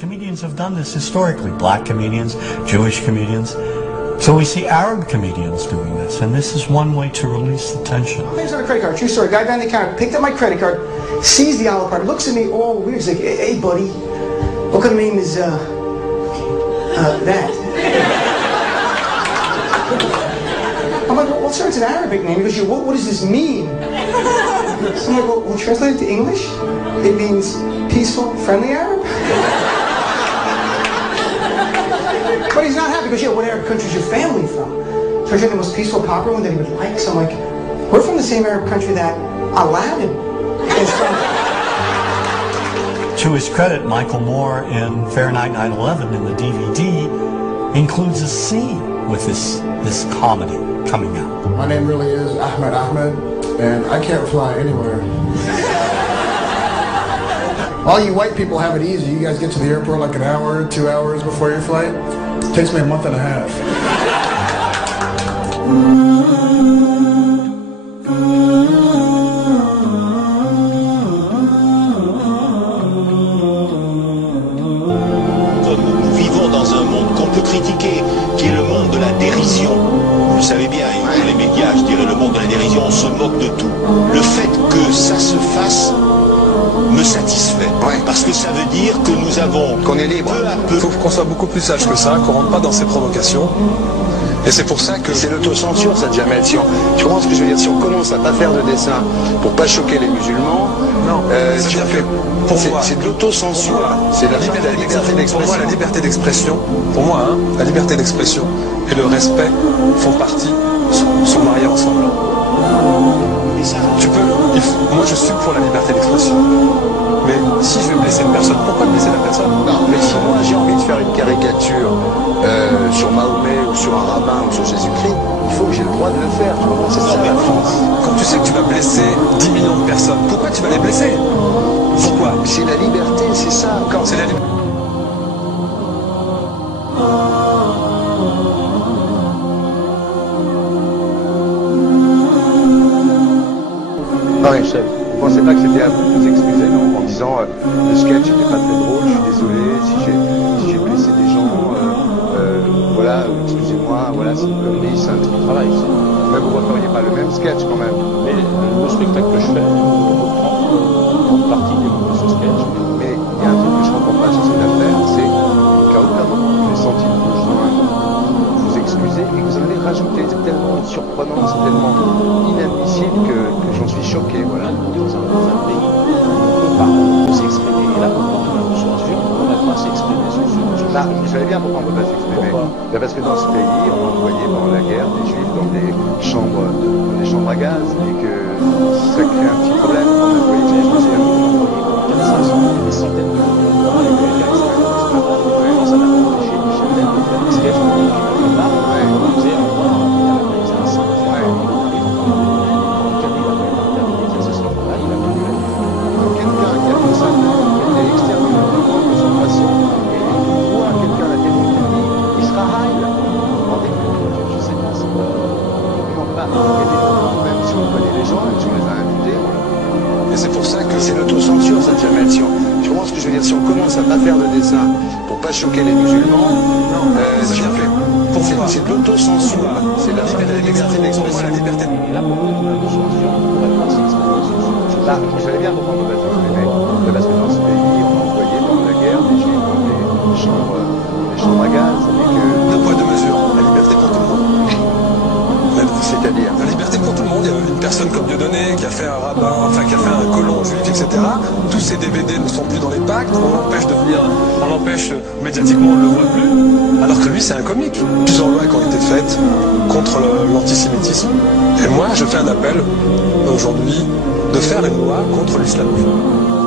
Comedians have done this historically, black comedians, Jewish comedians. So we see Arab comedians doing this, and this is one way to release the tension. Name's on a credit card, true story. Guy behind the counter picked up my credit card, sees the Olive card, looks at me all weird. He's like, hey buddy, what kind of name is that? I'm like, well sir, it's an Arabic name. He goes, what does this mean? So I'm like, well translate it to English. It means peaceful, friendly Arab. But he's not happy because, what Arab country is your family from? So I tried the most peaceful, popular one that he would like. So I'm like, we're from the same Arab country that Aladdin is from. To his credit, Michael Moore in Fahrenheit 9/11 in the DVD includes a scene with this comedy coming out. My name really is Ahmed Ahmed, and I can't fly anywhere. All you white people have it easy. You guys get to the airport like an hour, 2 hours before your flight. It takes me a month and a half. Nous vivons dans un monde qu'on peut critiquer, qui est le monde de la dérision. Vous le savez bien, les médias, je dirais le monde de la dérision, on se moque de tout. Le fait que ça se fasse me satisfait. Parce que ça veut dire que nous avons, qu'on est libre. Peu à peu. Il faut qu'on soit beaucoup plus sage que ça, qu'on rentre pas dans ces provocations. Et c'est pour ça que... C'est l'autocensure, ça, Jamel. Si tu comprends ce que je veux dire? Si on commence à pas faire de dessin pour pas choquer les musulmans, non, c'est-à-dire que pour moi, c'est de l'autocensure. C'est la liberté d'expression. Pour moi, la liberté d'expression, la liberté d'expression et le respect font partie, sont mariés ensemble. Moi je suis pour la liberté d'expression. Mais si je vais blesser une personne, pourquoi blesser la personne? Non, mais si moi j'ai envie de faire une caricature sur Mahomet ou sur un rabbin ou sur Jésus-Christ, il faut que j'ai le droit de le faire. C'est ça la France. Quand tu sais que tu vas blesser 10 millions de personnes, pourquoi tu vas les blesser? Pourquoi? C'est la liberté, c'est ça. C'est la liberté. pensais pas que c'était à vous de vous excuser, non, en disant le sketch n'était pas très drôle, je suis désolé si j'ai blessé des gens, voilà, excusez-moi, voilà, c'est une connerie, c'est un petit travail. Mais vous ne referiez pas le même sketch quand même. Mais le spectacle que je fais, on reprend une grande partie de ce sketch. Mais il y a un truc que je ne comprends pas sur cette affaire, c'est qu'à aucun moment vous avez senti le besoin de vous excuser et que vous en avez rajouté. C'est tellement surprenant, c'est tellement inadmissible que j'en suis choqué. Voilà. Dans un pays, on peut s'exprimer. Et là, quand on a reçu un sujet, on ne peut pas s'exprimer sur ce sujet. Là, vous savez bien pourquoi on ne peut pas s'exprimer. Parce que dans ce pays, on envoyait pendant la guerre des juifs dans des chambres à gaz et que ça crée un petit problème quand même. Vous voyez, je me souviens, on envoyait 400, des centaines de millions dans les pays extrêmement. Ça n'a pas empêché Michel Del de faire des sketchs qui m'ont fait marre. On disait au revoir, il a un sang. Quelqu'un qui a fait ça, qui a exterminé le monde de son façon, et il voit quelqu'un à la télé qui dit Israël. Vous rendez compte, je sais pas, c'est pas. Même si on connaît les gens, même si on les a invités. Et c'est pour ça que c'est l'autocensure, ça tient même. Tu comprends ce que je veux dire? Si on commence à pas faire de dessin pour pas choquer les musulmans, c'est de l'autocensure. C'est la liberté d'expression, la liberté. Et là, pour moi, on a une solution, on ne pourrait pas s'exprimer sur ce sujet. Là, vous savez bien pourquoi on ne peut pas s'exprimer. Parce que dans ce pays, on envoyait pendant la guerre des juifs dans des chambres à gaz et que. Deux poids, deux mesures. La liberté pour tout le monde. C'est-à-dire La liberté pour tout le monde. Il y a une personne comme Dieudonné qui a fait un rabbin, enfin qui a fait un colon juif, etc. Tous ces DVD ne sont plus dans les packs. On l'empêche médiatiquement, on ne le voit plus. Alors que lui, c'est un comique. Plusieurs lois qui ont été faites contre l'antisémitisme. Et moi, je fais un appel aujourd'hui de faire une loi contre l'islamophobie.